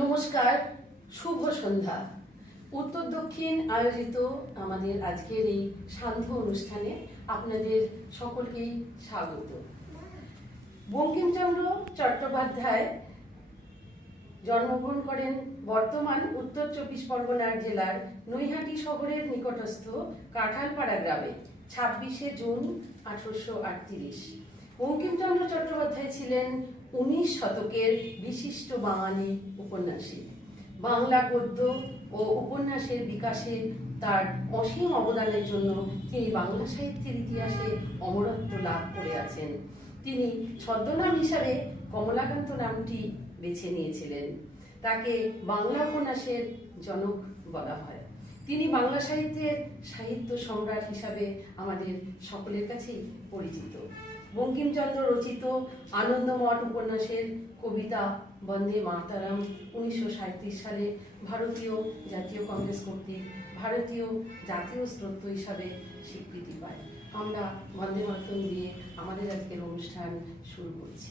নমস্কার, শুভ সন্ধ্যা। উত্তর দক্ষিণ আয়োজিত আমাদের আজকের এই সান্ধ্য অনুষ্ঠানে আপনাদের সকলকেই স্বাগত। বঙ্কিমচন্দ্র চট্টোপাধ্যায় জন্মগ্রহণ করেন বর্তমান উত্তর চব্বিশ পরগনার জেলার নৈহাটি শহরের নিকটস্থ কাঁঠালপাড়া গ্রামে 26শে জুন 1838। বঙ্কিমচন্দ্র চট্টোপাধ্যায় ছিলেন 19 শতকের বিশিষ্ট বাঙালি ঔপন্যাসিক। বাংলা গদ্য ও উপন্যাসের বিকাশে তার অসীম অবদানের জন্য তিনি বাংলা সাহিত্যের ইতিহাসে অমরত্ব লাভ করে আছেন। তিনি ছদ্মনাম হিসাবে কমলাকান্ত নামটি বেছে নিয়েছিলেন। তাকে বাংলা উপন্যাসের জনক বলা হয়। তিনি বাংলা সাহিত্যের সাহিত্য সম্রাট হিসাবে আমাদের সকলের কাছেই পরিচিত। বঙ্কিমচন্দ্র রচিত আনন্দমঠ উপন্যাসের কবিতা বন্দে মাতারাম 1937 সালে ভারতীয় জাতীয় কংগ্রেস কর্তৃক ভারতীয় জাতীয় স্তোত্র হিসাবে স্বীকৃতি পায়। আমরা বন্দে মাতরম দিয়ে আমাদের আজকের অনুষ্ঠান শুরু করছি।